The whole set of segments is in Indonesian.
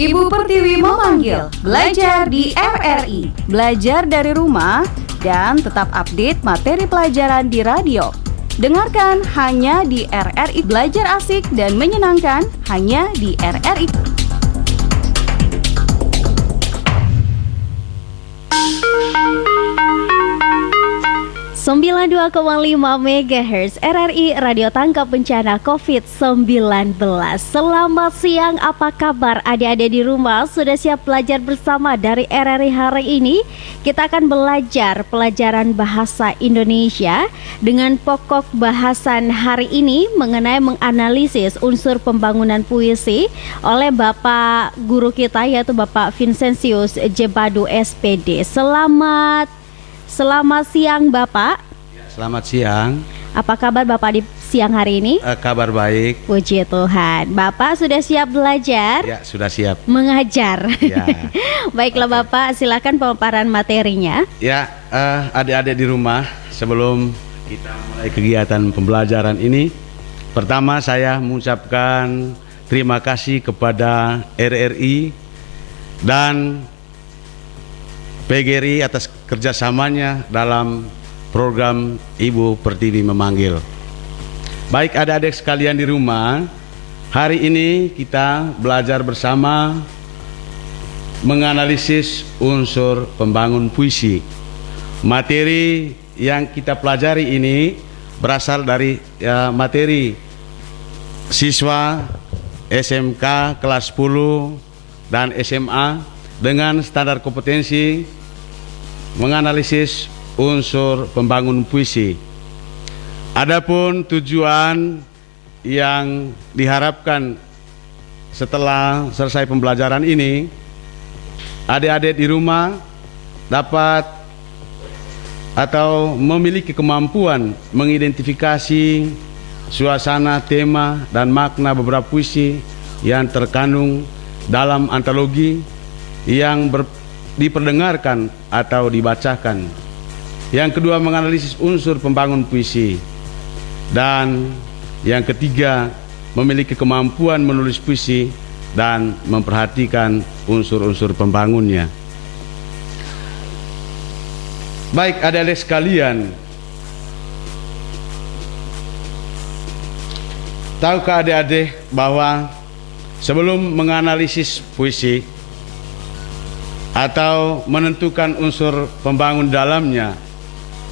Ibu Pertiwi memanggil, belajar di RRI. Belajar dari rumah dan tetap update materi pelajaran di radio. Dengarkan hanya di RRI, belajar asik dan menyenangkan hanya di RRI. 92,5 MHz RRI Radio Tangkap Bencana COVID-19. Selamat siang, apa kabar adik-adik di rumah? Sudah siap belajar bersama dari RRI hari ini? Kita akan belajar pelajaran bahasa Indonesia dengan pokok bahasan hari ini mengenai menganalisis unsur pembangunan puisi oleh Bapak guru kita, yaitu Bapak Vincentius Jebadu SPD. Selamat siang Bapak. Selamat siang. Apa kabar Bapak di siang hari ini? Kabar baik. Puji Tuhan. Bapak sudah siap belajar? Ya, sudah siap. Mengajar. Ya. Baiklah Bapak, silakan pemaparan materinya. Ya, adik-adik di rumah, sebelum kita mulai kegiatan pembelajaran ini, pertama saya mengucapkan terima kasih kepada RRI dan PGRI atas kerjasamanya dalam program Ibu Pertiwi memanggil. Baik adik-adik sekalian di rumah, hari ini kita belajar bersama menganalisis unsur pembangun puisi. Materi yang kita pelajari ini berasal dari materi siswa SMK kelas 10 dan SMA dengan standar kompetensi menganalisis unsur pembangun puisi. Adapun tujuan yang diharapkan setelah selesai pembelajaran ini, adik-adik di rumah dapat atau memiliki kemampuan mengidentifikasi suasana, tema, dan makna beberapa puisi yang terkandung dalam antologi yang diperdengarkan atau dibacakan. Yang kedua, menganalisis unsur pembangun puisi. Dan yang ketiga, memiliki kemampuan menulis puisi dan memperhatikan unsur-unsur pembangunnya. Baik adik-adik sekalian, tahukah adik-adik bahwa sebelum menganalisis puisi atau menentukan unsur pembangun dalamnya,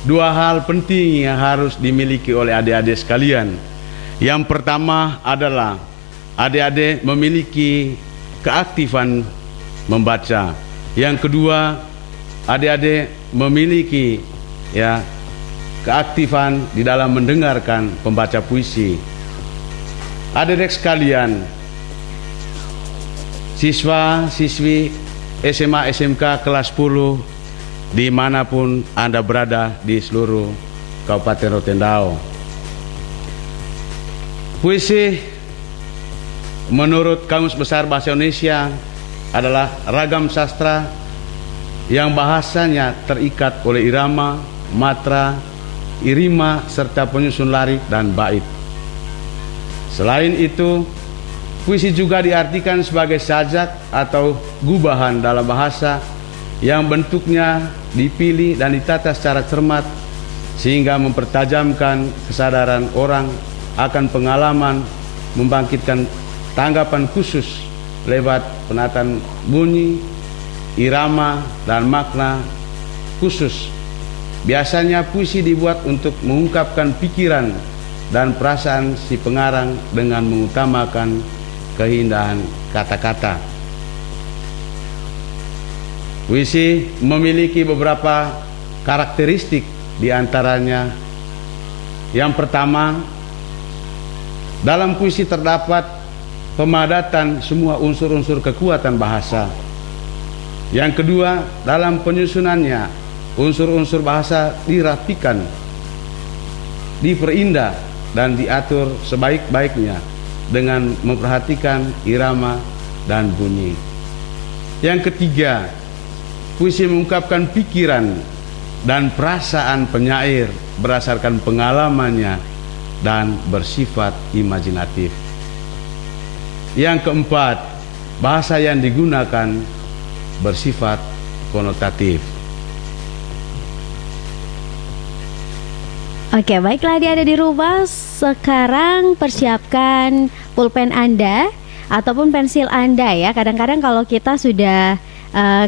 dua hal penting yang harus dimiliki oleh adik-adik sekalian. Yang pertama adalah adik-adik memiliki keaktifan membaca. Yang kedua, adik-adik memiliki keaktifan di dalam mendengarkan pembaca puisi. Adik-adik sekalian, siswa-siswi SMA SMK kelas 10 dimanapun Anda berada di seluruh Kabupaten Rotendao, puisi menurut Kamus Besar Bahasa Indonesia adalah ragam sastra yang bahasanya terikat oleh irama, matra, irima, serta penyusun larik dan bait. Selain itu, puisi juga diartikan sebagai sajak atau gubahan dalam bahasa yang bentuknya dipilih dan ditata secara cermat sehingga mempertajamkan kesadaran orang akan pengalaman, membangkitkan tanggapan khusus lewat penataan bunyi, irama, dan makna khusus. Biasanya puisi dibuat untuk mengungkapkan pikiran dan perasaan si pengarang dengan mengutamakan keindahan kata-kata. Puisi memiliki beberapa karakteristik, diantaranya yang pertama, dalam puisi terdapat pemadatan semua unsur-unsur kekuatan bahasa. Yang kedua, dalam penyusunannya unsur-unsur bahasa dirapikan, diperindah, dan diatur sebaik-baiknya dengan memperhatikan irama dan bunyi. Yang ketiga, puisi mengungkapkan pikiran dan perasaan penyair berdasarkan pengalamannya dan bersifat imajinatif. Yang keempat, bahasa yang digunakan bersifat konotatif. Oke, baiklah adik-adik di rumah, sekarang persiapkan pulpen Anda ataupun pensil Anda ya. Kadang-kadang kalau kita sudah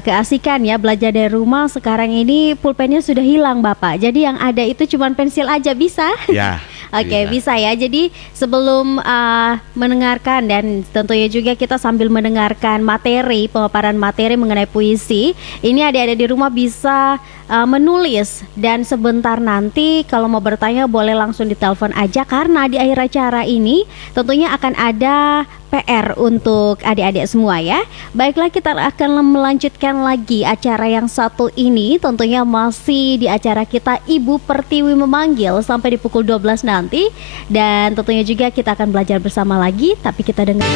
keasikan ya belajar dari rumah, sekarang ini pulpennya sudah hilang Bapak. Jadi yang ada itu cuma pensil aja, bisa? Ya. Oke, bisa ya. Jadi sebelum mendengarkan dan tentunya juga kita sambil mendengarkan materi, pemaparan materi mengenai puisi, ini adik-adik di rumah bisa menulis, dan sebentar nanti kalau mau bertanya boleh langsung ditelepon aja, karena di akhir acara ini tentunya akan ada PR untuk adik-adik semua ya. Baiklah, kita akan melanjutkan lagi acara yang satu ini, tentunya masih di acara kita Ibu Pertiwi Memanggil sampai di pukul 12 nanti. Dan tentunya juga kita akan belajar bersama lagi, tapi kita dengar.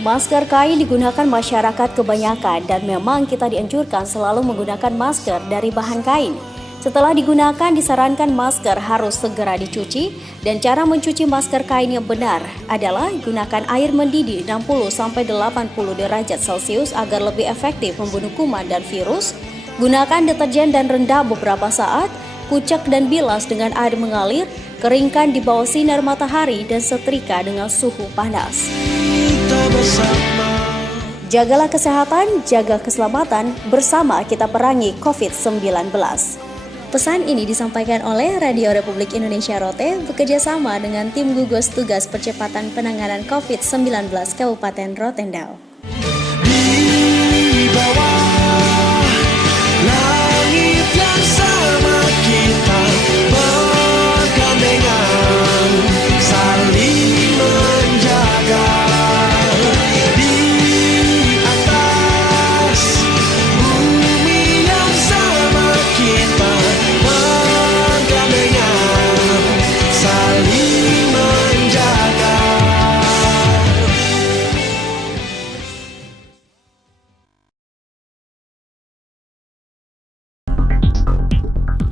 Masker kain digunakan masyarakat kebanyakan dan memang kita dianjurkan selalu menggunakan masker dari bahan kain. Setelah digunakan, disarankan masker harus segera dicuci, dan cara mencuci masker kain yang benar adalah gunakan air mendidih 60-80 derajat Celcius agar lebih efektif membunuh kuman dan virus. Gunakan deterjen dan rendam beberapa saat, kucek dan bilas dengan air mengalir, keringkan di bawah sinar matahari dan setrika dengan suhu panas. Jagalah kesehatan, jaga keselamatan, bersama kita perangi COVID-19. Pesan ini disampaikan oleh Radio Republik Indonesia Rote bekerja sama dengan tim gugus tugas percepatan penanganan COVID-19 Kabupaten Rotendao. Di bawah langit yang sama kita bergandengan saling menjaga. Di atas bumi yang sama kita bergandengan saling menjaga.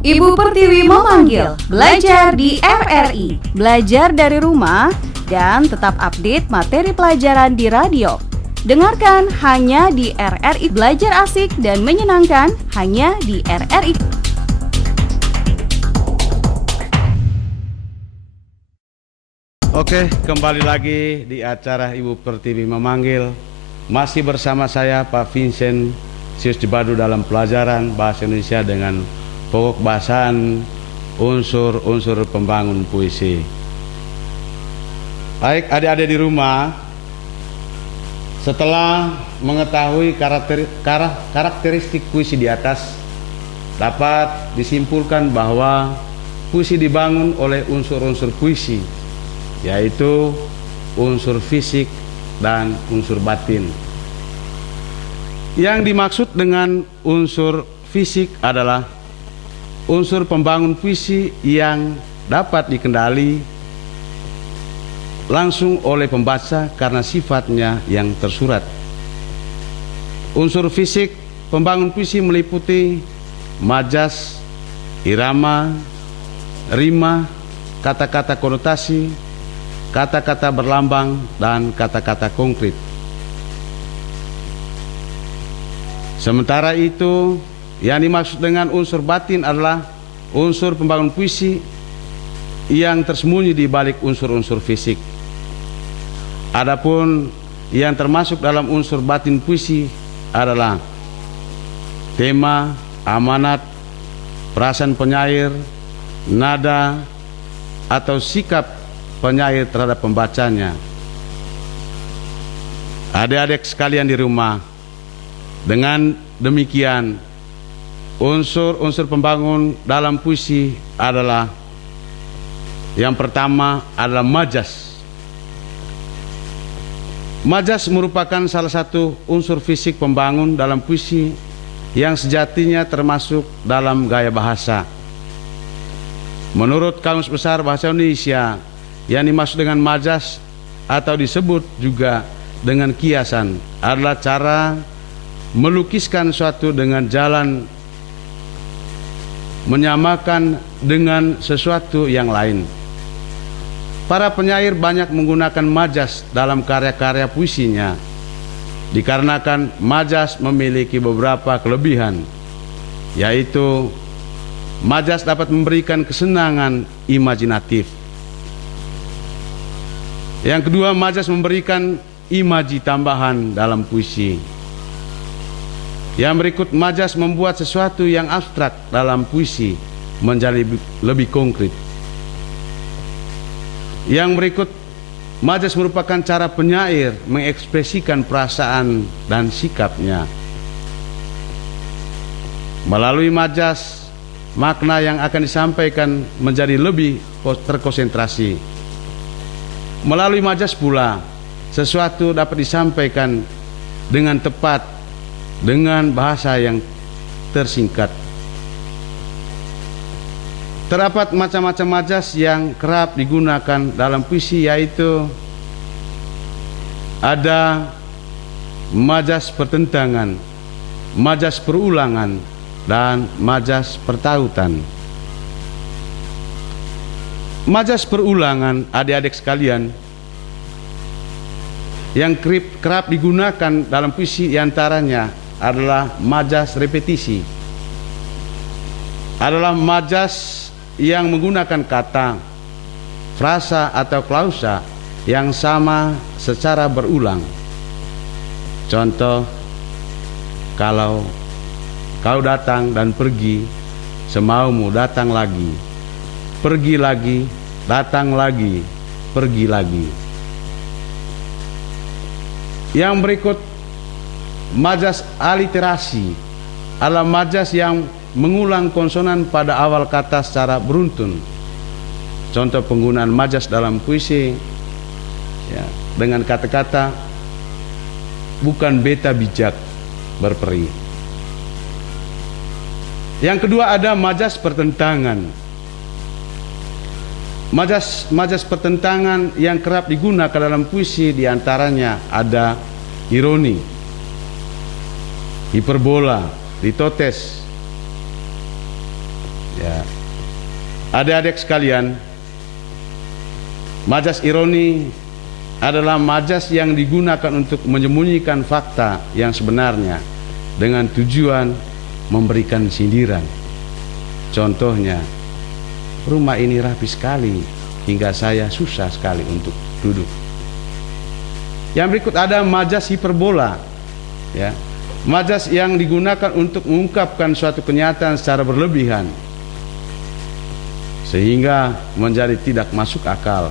Ibu Pertiwi memanggil, belajar di RRI, belajar dari rumah, dan tetap update materi pelajaran di radio. Dengarkan hanya di RRI, belajar asik dan menyenangkan hanya di RRI. Oke, kembali lagi di acara Ibu Pertiwi Memanggil. Masih bersama saya Pak Vincent Sius Jebadu dalam pelajaran Bahasa Indonesia dengan pokok bahasan unsur-unsur pembangun puisi. Baik adik-adik di rumah, setelah mengetahui karakteristik puisi di atas, dapat disimpulkan bahwa puisi dibangun oleh unsur-unsur puisi, yaitu unsur fisik dan unsur batin. Yang dimaksud dengan unsur fisik adalah unsur pembangun puisi yang dapat dikendali langsung oleh pembaca karena sifatnya yang tersurat. Unsur fisik pembangun puisi meliputi majas, irama, rima, kata-kata konotasi, kata-kata berlambang, dan kata-kata konkret. Sementara itu, yang dimaksud dengan unsur batin adalah unsur pembangun puisi yang tersembunyi di balik unsur-unsur fisik. Adapun yang termasuk dalam unsur batin puisi adalah tema, amanat, perasaan penyair, nada, atau sikap penyair terhadap pembacanya. Adik-adik sekalian di rumah, dengan demikian unsur-unsur pembangun dalam puisi adalah, yang pertama adalah majas. Majas merupakan salah satu unsur fisik pembangun dalam puisi yang sejatinya termasuk dalam gaya bahasa. Menurut Kamus Besar Bahasa Indonesia, yang dimaksud dengan majas atau disebut juga dengan kiasan adalah cara melukiskan suatu dengan jalan menyamakan dengan sesuatu yang lain. Para penyair banyak menggunakan majas dalam karya-karya puisinya, dikarenakan majas memiliki beberapa kelebihan, yaitu majas dapat memberikan kesenangan imajinatif. Yang kedua, majas memberikan imaji tambahan dalam puisi. Yang berikut, majas membuat sesuatu yang abstrak dalam puisi menjadi lebih konkret. Yang berikut, majas merupakan cara penyair mengekspresikan perasaan dan sikapnya. Melalui majas, makna yang akan disampaikan menjadi lebih terkonsentrasi. Melalui majas pula, sesuatu dapat disampaikan dengan tepat, dengan bahasa yang tersingkat. Terdapat macam-macam majas yang kerap digunakan dalam puisi, yaitu ada majas pertentangan, majas perulangan, dan majas pertautan. Majas perulangan, adik-adik sekalian, yang kerap digunakan dalam puisi diantaranya adalah majas repetisi. Adalah majas yang menggunakan kata, frasa atau klausa yang sama secara berulang. Contoh, kalau kau datang dan pergi, semaumu datang lagi, pergi lagi, datang lagi, pergi lagi. Yang berikut, majas aliterasi adalah majas yang mengulang konsonan pada awal kata secara beruntun. Contoh penggunaan majas dalam puisi, ya, dengan kata-kata, bukan beta bijak berperi. Yang kedua, ada majas pertentangan. Majas pertentangan yang kerap digunakan dalam puisi diantaranya ada ironi, hiperbola, litotes. Ya, adik-adik sekalian, majas ironi adalah majas yang digunakan untuk menyembunyikan fakta yang sebenarnya dengan tujuan memberikan sindiran. Contohnya, rumah ini rapi sekali hingga saya susah sekali untuk duduk. Yang berikut ada majas hiperbola, ya, majas yang digunakan untuk mengungkapkan suatu kenyataan secara berlebihan sehingga menjadi tidak masuk akal.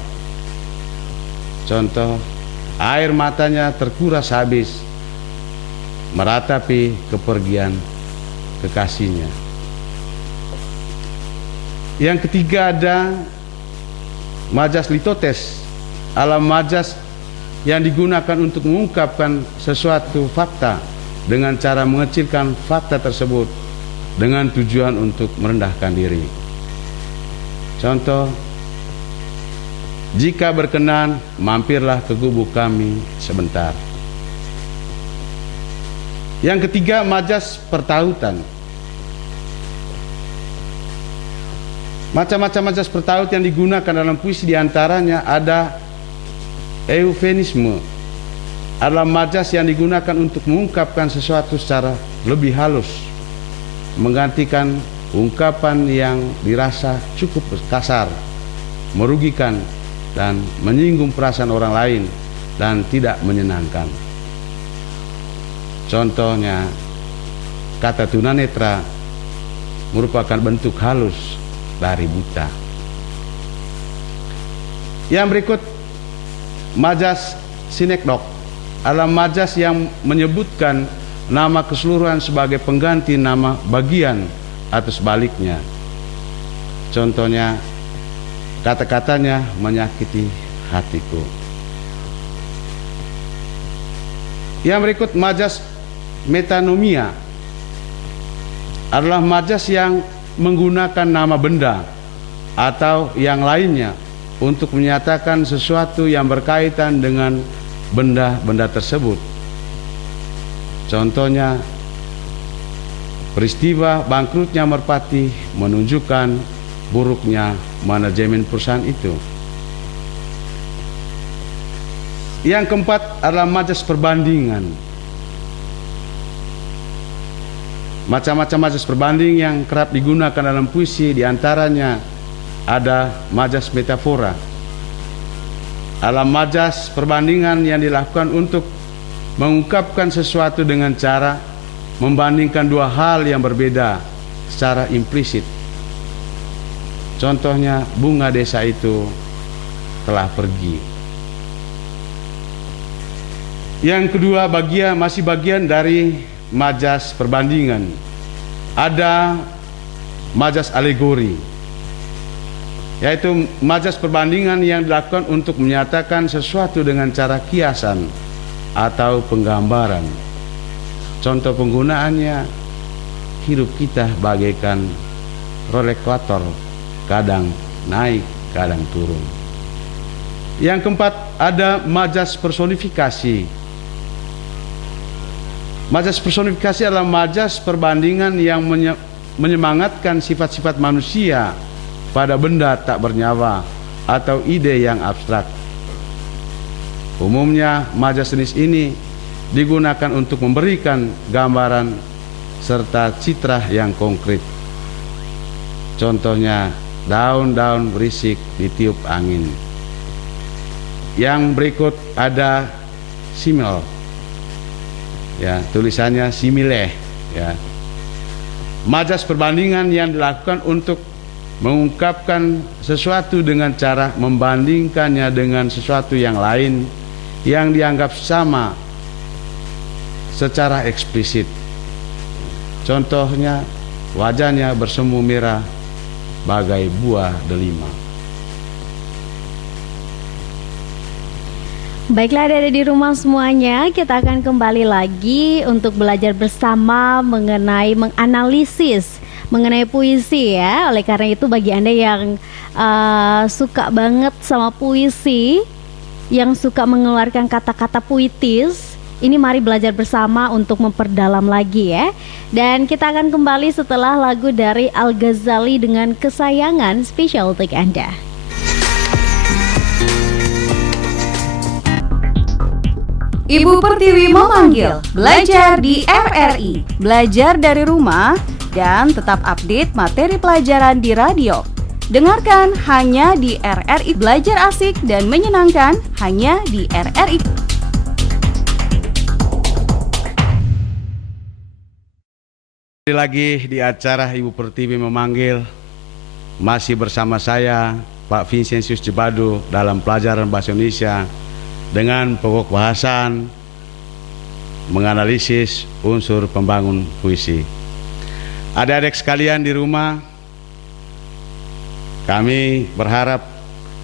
Contoh, air matanya terkuras habis meratapi kepergian kekasihnya. Yang ketiga ada majas litotes, adalah majas yang digunakan untuk mengungkapkan sesuatu fakta dengan cara mengecilkan fakta tersebut dengan tujuan untuk merendahkan diri. Contoh, jika berkenan, mampirlah ke gubuk kami sebentar. Yang ketiga, majas pertautan. Macam-macam majas pertaut yang digunakan dalam puisi diantaranya ada eufemisme, adalah majas yang digunakan untuk mengungkapkan sesuatu secara lebih halus, menggantikan ungkapan yang dirasa cukup kasar, merugikan, dan menyinggung perasaan orang lain dan tidak menyenangkan. Contohnya, kata tunanetra merupakan bentuk halus dari buta. Yang berikut, majas sinekdok adalah majas yang menyebutkan nama keseluruhan sebagai pengganti nama bagian atau sebaliknya. Contohnya, kata-katanya menyakiti hatiku. Yang berikut, majas metanomia adalah majas yang menggunakan nama benda atau yang lainnya untuk menyatakan sesuatu yang berkaitan dengan benda-benda tersebut. Contohnya, peristiwa bangkrutnya Merpati menunjukkan buruknya manajemen perusahaan itu. Yang keempat adalah majas perbandingan. Macam-macam majas perbanding yang kerap digunakan dalam puisi, diantaranya ada majas metafora. Dalam majas perbandingan yang dilakukan untuk mengungkapkan sesuatu dengan cara membandingkan dua hal yang berbeda secara implisit. Contohnya, bunga desa itu telah pergi. Yang kedua, masih bagian dari majas perbandingan. Ada majas alegori, yaitu majas perbandingan yang dilakukan untuk menyatakan sesuatu dengan cara kiasan atau penggambaran. Contoh penggunaannya, hidup kita bagaikan rollercoaster, kadang naik, kadang turun. Yang keempat, ada majas personifikasi. Majas personifikasi adalah majas perbandingan yang menyemangatkan sifat-sifat manusia pada benda tak bernyawa atau ide yang abstrak. Umumnya majas jenis ini digunakan untuk memberikan gambaran serta citra yang konkret. Contohnya, daun-daun berisik ditiup angin. Yang berikut ada simil. Ya, tulisannya simile. Ya. Majas perbandingan yang dilakukan untuk mengungkapkan sesuatu dengan cara membandingkannya dengan sesuatu yang lain yang dianggap sama secara eksplisit. Contohnya, wajahnya bersemu merah bagai buah delima. Baiklah, ada di rumah semuanya, kita akan kembali lagi untuk belajar bersama mengenai menganalisis mengenai puisi ya. Oleh karena itu, bagi Anda yang suka banget sama puisi, yang suka mengeluarkan kata-kata puitis, ini mari belajar bersama untuk memperdalam lagi ya. Dan kita akan kembali setelah lagu dari Al-Ghazali dengan Kesayangan, spesial untuk Anda. Ibu Pertiwi memanggil. Belajar di RRI. Belajar dari rumah dan tetap update materi pelajaran di radio. Dengarkan hanya di RRI. Belajar asik dan menyenangkan hanya di RRI. Lagi di acara Ibu Pertiwi memanggil, masih bersama saya Pak Vincentius Jebadu dalam pelajaran bahasa Indonesia dengan pokok bahasan menganalisis unsur pembangun puisi. Adik-adik sekalian di rumah, kami berharap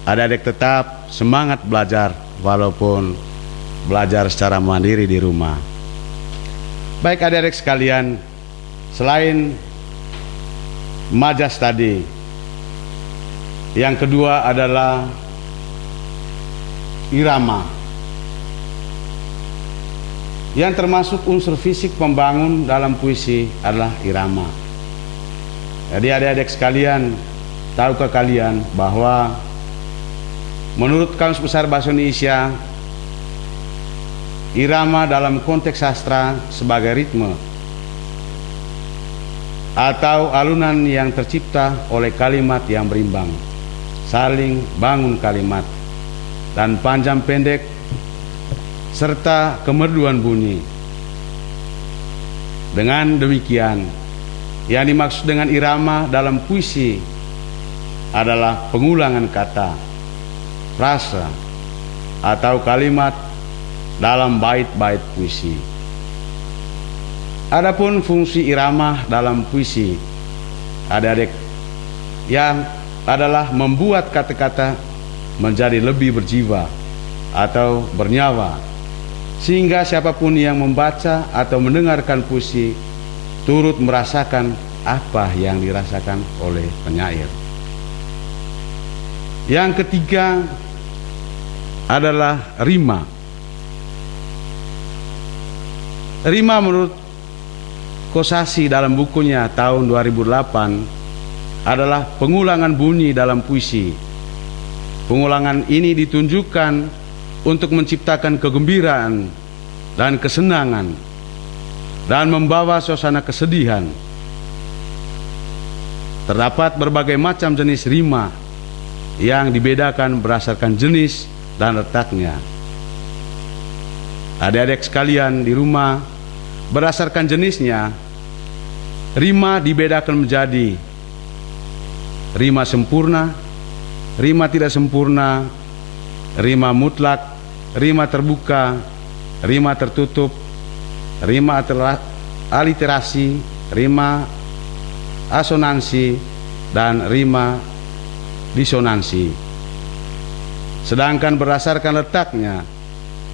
adik-adik tetap semangat belajar walaupun belajar secara mandiri di rumah. Baik adik-adik sekalian, selain majas tadi, yang kedua adalah irama, yang termasuk unsur fisik pembangun dalam puisi adalah irama. Jadi adik-adik sekalian, tahukah kalian bahwa menurut Kamus Besar Bahasa Indonesia, irama dalam konteks sastra sebagai ritme atau alunan yang tercipta oleh kalimat yang berimbang, saling bangun kalimat, dan panjang pendek serta kemerduan bunyi. Dengan demikian, yang dimaksud dengan irama dalam puisi adalah pengulangan kata, frasa, atau kalimat dalam bait-bait puisi. Adapun fungsi irama dalam puisi, adik-adik, yang adalah membuat kata-kata menjadi lebih berjiwa atau bernyawa, sehingga siapapun yang membaca atau mendengarkan puisi turut merasakan apa yang dirasakan oleh penyair. Yang ketiga adalah rima. Rima menurut Kosasih dalam bukunya tahun 2008 adalah pengulangan bunyi dalam puisi. Pengulangan ini ditunjukkan untuk menciptakan kegembiraan dan kesenangan dan membawa suasana kesedihan. Terdapat berbagai macam jenis rima yang dibedakan berdasarkan jenis dan letaknya. Adik-adik sekalian di rumah, berdasarkan jenisnya, rima dibedakan menjadi rima sempurna, rima tidak sempurna, rima mutlak, rima terbuka, rima tertutup, rima aliterasi, rima asonansi, dan rima disonansi. Sedangkan berdasarkan letaknya,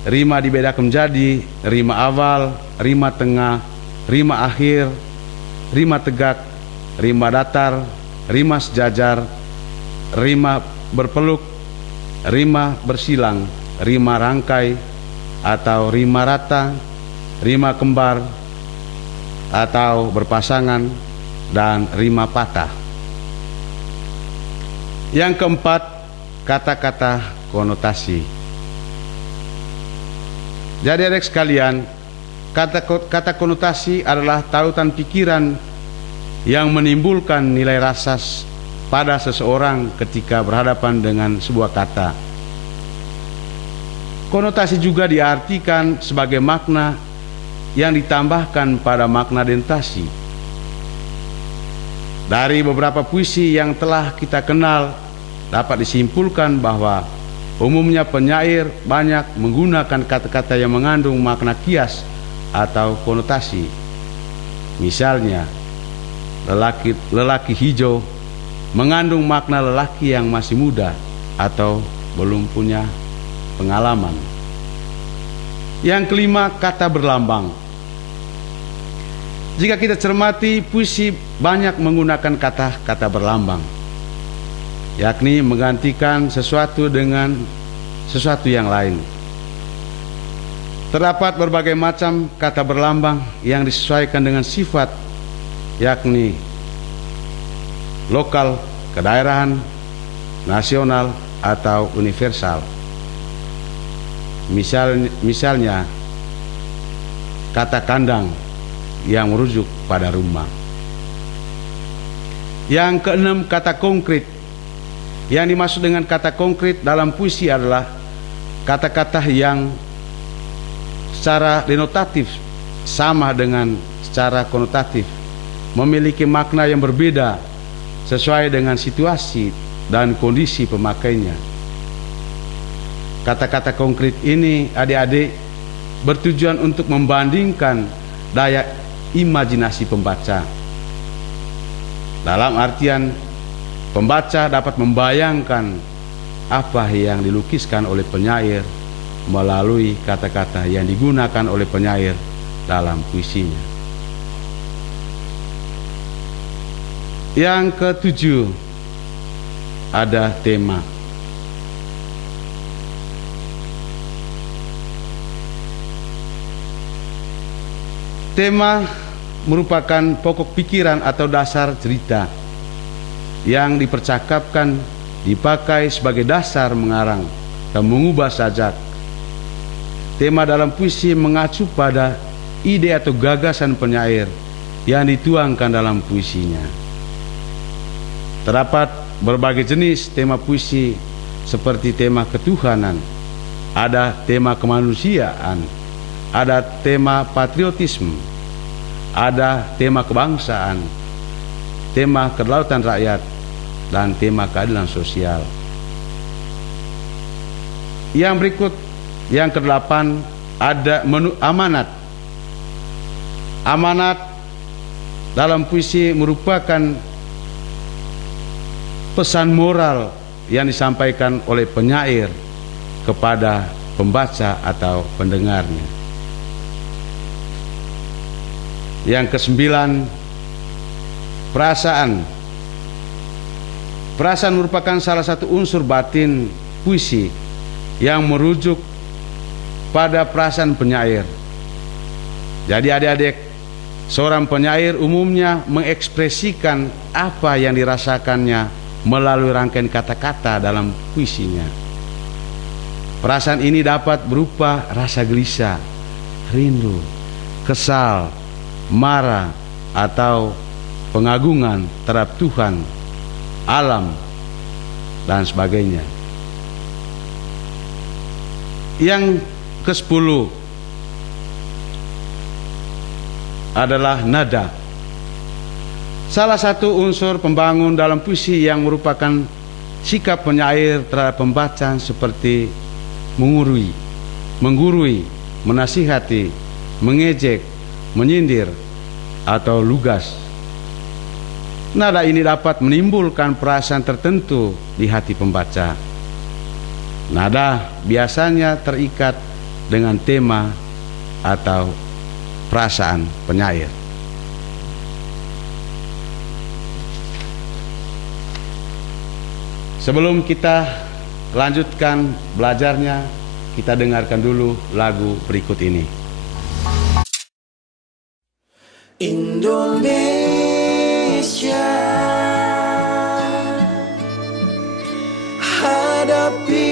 rima dibedakan menjadi rima awal, rima tengah, rima akhir, rima tegak, rima datar, rima sejajar, rima berpeluk, rima bersilang, rima rangkai atau rima rata, rima kembar atau berpasangan, dan rima patah. Yang keempat, kata-kata konotasi. Jadi adik sekalian, kata konotasi adalah tautan pikiran yang menimbulkan nilai rasa pada seseorang ketika berhadapan dengan sebuah kata. Konotasi juga diartikan sebagai makna yang ditambahkan pada makna denotasi. Dari beberapa puisi yang telah kita kenal, dapat disimpulkan bahwa umumnya penyair banyak menggunakan kata-kata yang mengandung makna kias atau konotasi. Misalnya, lelaki hijau mengandung makna lelaki yang masih muda atau belum punya pengalaman. Yang kelima, kata berlambang. Jika kita cermati, puisi banyak menggunakan kata-kata berlambang, yakni menggantikan sesuatu dengan sesuatu yang lain. Terdapat berbagai macam kata berlambang yang disesuaikan dengan sifat, yakni lokal, kedaerahan, nasional, atau universal. Misalnya kata kandang yang merujuk pada rumah. Yang keenam, kata konkret. Yang dimaksud dengan kata konkret dalam puisi adalah kata-kata yang secara denotatif sama dengan secara konotatif, memiliki makna yang berbeda sesuai dengan situasi dan kondisi pemakainya. Kata-kata konkret ini, adik-adik, bertujuan untuk membandingkan daya imajinasi pembaca. Dalam artian, pembaca dapat membayangkan apa yang dilukiskan oleh penyair melalui kata-kata yang digunakan oleh penyair dalam puisinya. Yang ketujuh, ada tema. Tema merupakan pokok pikiran atau dasar cerita yang dipercakapkan, dipakai sebagai dasar mengarang dan mengubah sajak. Tema dalam puisi mengacu pada ide atau gagasan penyair yang dituangkan dalam puisinya. Terdapat berbagai jenis tema puisi seperti tema ketuhanan, ada tema kemanusiaan, ada tema patriotisme, ada tema kebangsaan, tema kedaulatan rakyat, dan tema keadilan sosial. Yang berikut, yang kedelapan, ada amanat. Amanat dalam puisi merupakan pesan moral yang disampaikan oleh penyair kepada pembaca atau pendengarnya. Yang kesembilan, perasaan. Perasaan merupakan salah satu unsur batin puisi yang merujuk pada perasaan penyair. Jadi adik-adik, Seorang penyair umumnya mengekspresikan apa yang dirasakannya melalui rangkaian kata-kata dalam puisinya. Perasaan ini dapat berupa rasa gelisah, rindu, kesal, marah, atau pengagungan terhadap Tuhan, alam, dan sebagainya. Yang ke-10 adalah nada. Salah satu unsur pembangun dalam puisi yang merupakan sikap penyair terhadap pembaca seperti menggurui, menasihati, mengejek, menyindir, atau lugas. Nada ini dapat menimbulkan perasaan tertentu di hati pembaca. Nada biasanya terikat dengan tema atau perasaan penyair. Sebelum kita lanjutkan belajarnya, kita dengarkan dulu lagu berikut ini. Indonesia, hadapilah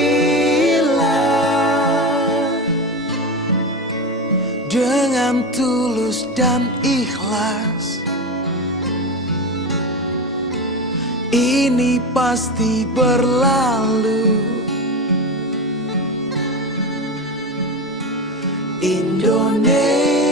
dengan tulus dan ikhlas. Ini pasti berlalu. Indonesia,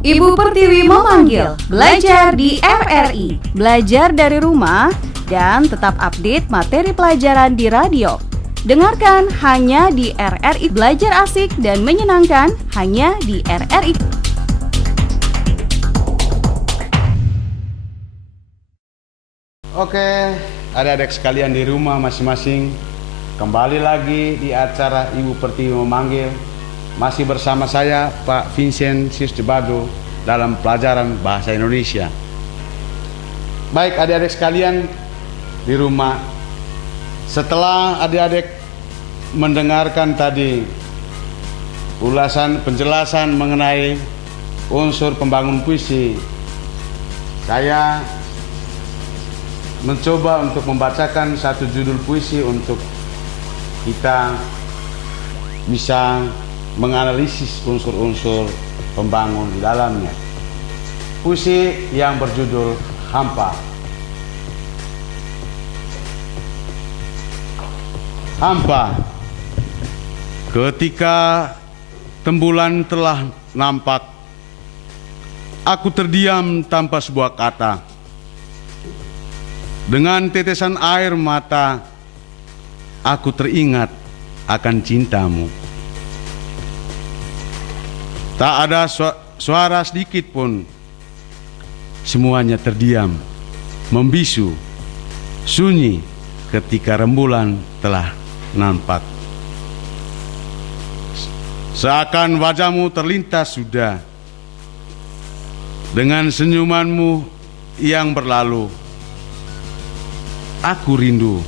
Ibu Pertiwi memanggil. Belajar di RRI. Belajar dari rumah dan tetap update materi pelajaran di radio. Dengarkan hanya di RRI. Belajar asik dan menyenangkan hanya di RRI. Oke, adik-adik sekalian di rumah masing-masing, kembali lagi di acara Ibu Pertiwi memanggil. Masih bersama saya Pak Vincent Siusjebado dalam pelajaran bahasa Indonesia. Baik adik-adik sekalian di rumah, setelah adik-adik mendengarkan tadi penjelasan mengenai unsur pembangun puisi, saya mencoba untuk membacakan satu judul puisi untuk kita bisa menganalisis unsur-unsur pembangun di dalamnya. Puisi yang berjudul Hampa. Hampa. Ketika tembulan telah nampak, aku terdiam tanpa sebuah kata. Dengan tetesan air mata, aku teringat akan cintamu. Tak ada suara sedikit pun. Semuanya terdiam, membisu, sunyi ketika rembulan telah nampak. Seakan wajahmu terlintas sudah dengan senyumanmu yang berlalu. Aku rindu,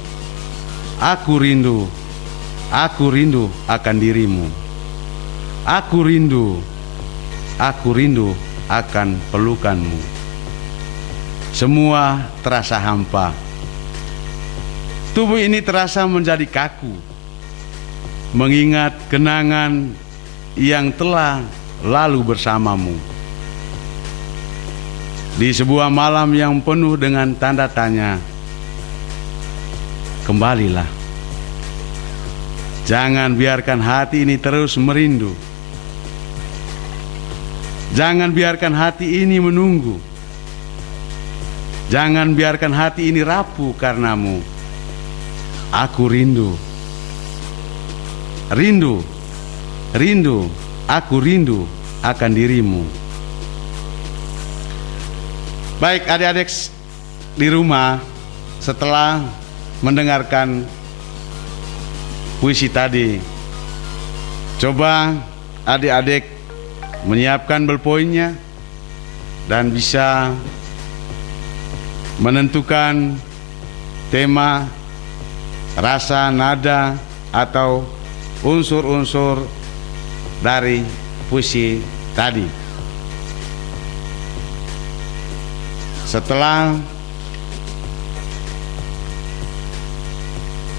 aku rindu, aku rindu akan dirimu. Aku rindu akan pelukanmu. Semua terasa hampa. Tubuh ini terasa menjadi kaku, mengingat kenangan yang telah lalu bersamamu. Di sebuah malam yang penuh dengan tanda tanya, kembalilah. Jangan biarkan hati ini terus merindu. Jangan biarkan hati ini menunggu. Jangan biarkan hati ini rapuh karenamu. Aku rindu. Rindu. Rindu. Aku rindu akan dirimu. Baik adik-adik di rumah, setelah mendengarkan puisi tadi, coba adik-adik menyiapkan bolpoinnya dan bisa menentukan tema, rasa, nada, atau unsur-unsur dari puisi tadi. Setelah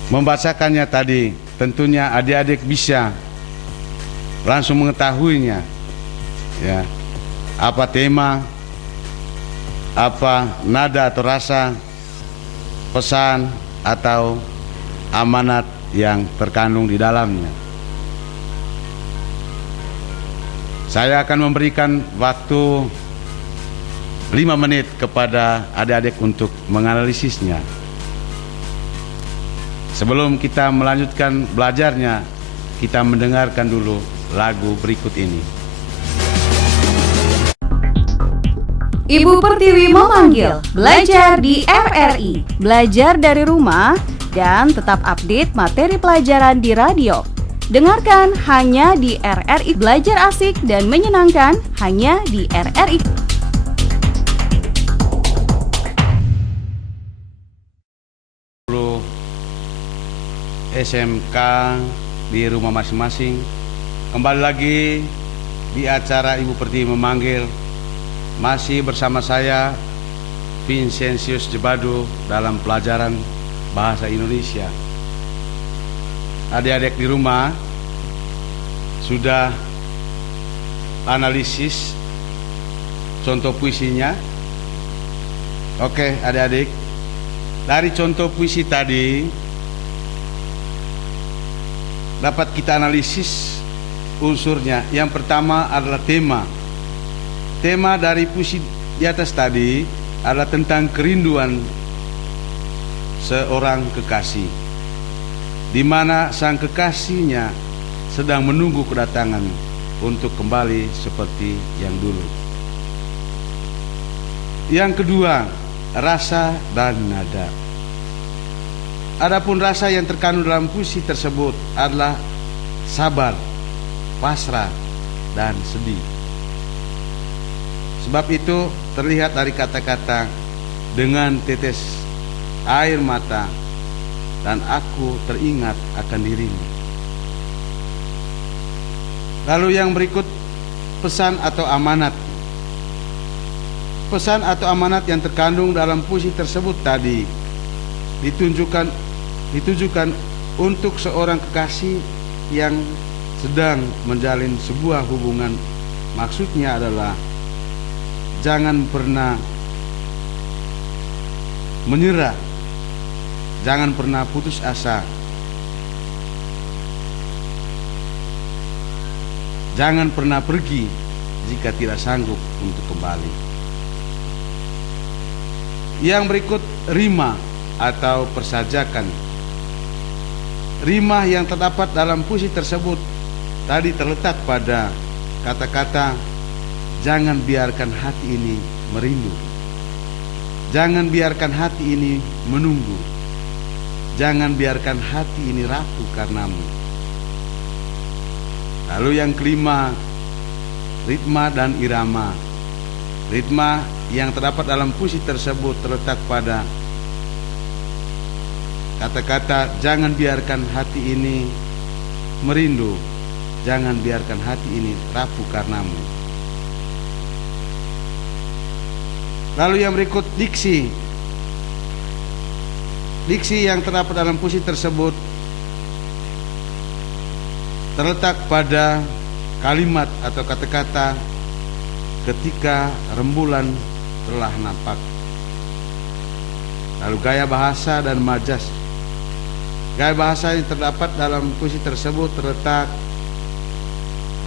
membacakannya tadi, tentunya adik-adik bisa langsung mengetahuinya, ya, apa tema, apa nada atau rasa, pesan atau amanat yang terkandung di dalamnya. Saya akan memberikan waktu 5 menit kepada adik-adik untuk menganalisisnya. Sebelum kita melanjutkan belajarnya, kita mendengarkan dulu lagu berikut ini. Ibu Pertiwi memanggil. Belajar di RRI. Belajar dari rumah dan tetap update materi pelajaran di radio. Dengarkan hanya di RRI. Belajar asik dan menyenangkan hanya di RRI. SMK di rumah masing-masing. Kembali lagi di acara Ibu Pertiwi memanggil. Masih bersama saya Vincent Siusjebado dalam pelajaran bahasa Indonesia. Adik-adik di rumah sudah analisis contoh puisinya. Oke, adik-adik, dari contoh puisi tadi dapat kita analisis unsurnya. Yang pertama adalah tema. tema dari puisi di atas tadi adalah tentang kerinduan seorang kekasih, di mana sang kekasihnya sedang menunggu kedatangan untuk kembali seperti yang dulu. Yang kedua, rasa dan nada. Adapun rasa yang terkandung dalam puisi tersebut adalah sabar, pasrah, dan sedih. Sebab itu terlihat dari kata-kata dengan tetes air mata dan aku teringat akan dirimu. Lalu yang berikut pesan atau amanat. Pesan atau amanat yang terkandung dalam puisi tersebut tadi ditujukan untuk seorang kekasih yang sedang menjalin sebuah hubungan. Maksudnya adalah jangan pernah menyerah, jangan pernah putus asa, jangan pernah pergi jika tidak sanggup untuk kembali. Yang berikut rima atau persajakan. Rima yang terdapat dalam puisi tersebut tadi terletak pada kata-kata jangan biarkan hati ini merindu, jangan biarkan hati ini menunggu, jangan biarkan hati ini rapuh karenamu. Lalu yang kelima, ritma dan irama. Ritma yang terdapat dalam puisi tersebut terletak pada kata-kata jangan biarkan hati ini merindu, jangan biarkan hati ini rapuh karenamu. Lalu yang berikut diksi. Diksi yang terdapat dalam puisi tersebut terletak pada kalimat atau kata-kata ketika rembulan telah nampak. Lalu gaya bahasa dan majas. Gaya bahasa yang terdapat dalam puisi tersebut terletak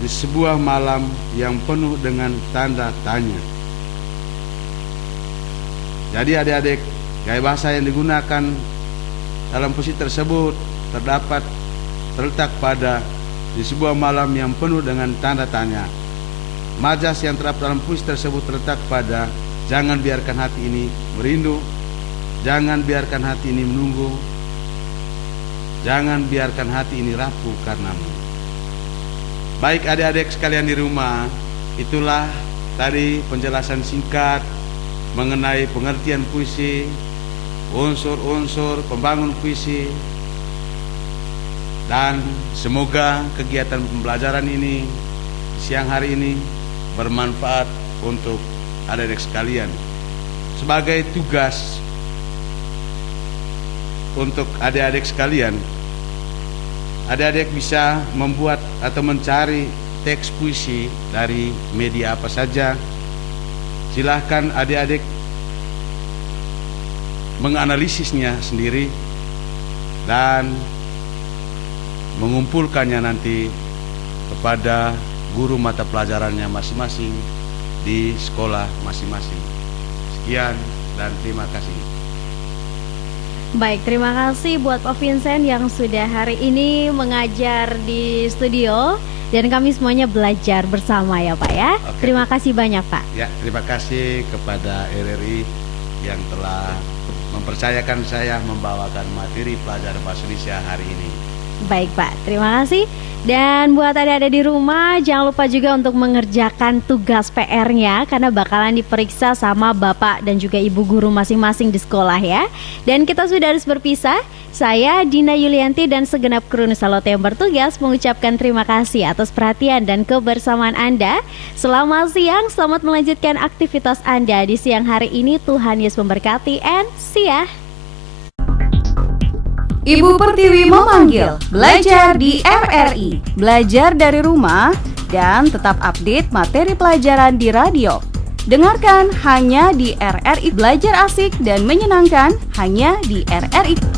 di sebuah malam yang penuh dengan tanda tanya. Jadi adik-adik, gaya bahasa yang digunakan dalam puisi tersebut terletak pada di sebuah malam yang penuh dengan tanda tanya. Majas yang terdapat dalam puisi tersebut terletak pada jangan biarkan hati ini merindu, jangan biarkan hati ini menunggu, jangan biarkan hati ini rapuh karenamu. Baik adik-adik sekalian di rumah, itulah tadi penjelasan singkat mengenai pengertian puisi, unsur-unsur pembangun puisi, dan semoga kegiatan pembelajaran ini siang hari ini bermanfaat untuk adik-adik sekalian. Sebagai tugas untuk adik-adik sekalian, adik-adik bisa membuat atau mencari teks puisi dari media apa saja. Silahkan adik-adik menganalisisnya sendiri dan mengumpulkannya nanti kepada guru mata pelajarannya masing-masing di sekolah masing-masing. Sekian dan terima kasih. Baik, terima kasih buat Pak Vincent yang sudah hari ini mengajar di studio dan kami semuanya belajar bersama ya Pak ya. Oke. Terima kasih banyak Pak. Ya, terima kasih kepada RRI yang telah mempercayakan saya membawakan materi pelajaran bahasa Indonesia hari ini. Baik Pak, terima kasih. Dan buat adik-adik di rumah, jangan lupa juga untuk mengerjakan tugas PR-nya karena bakalan diperiksa sama Bapak dan juga Ibu guru masing-masing di sekolah ya. Dan kita sudah harus berpisah. Saya Dina Yulianti dan segenap kru Nusa Lote yang bertugas mengucapkan terima kasih atas perhatian dan kebersamaan Anda. Selamat siang, selamat melanjutkan aktivitas Anda di siang hari ini. Tuhan Yesus memberkati and see ya. Ibu Pertiwi memanggil, belajar di RRI, belajar dari rumah, dan tetap update materi pelajaran di radio. Dengarkan hanya di RRI, belajar asik dan menyenangkan hanya di RRI.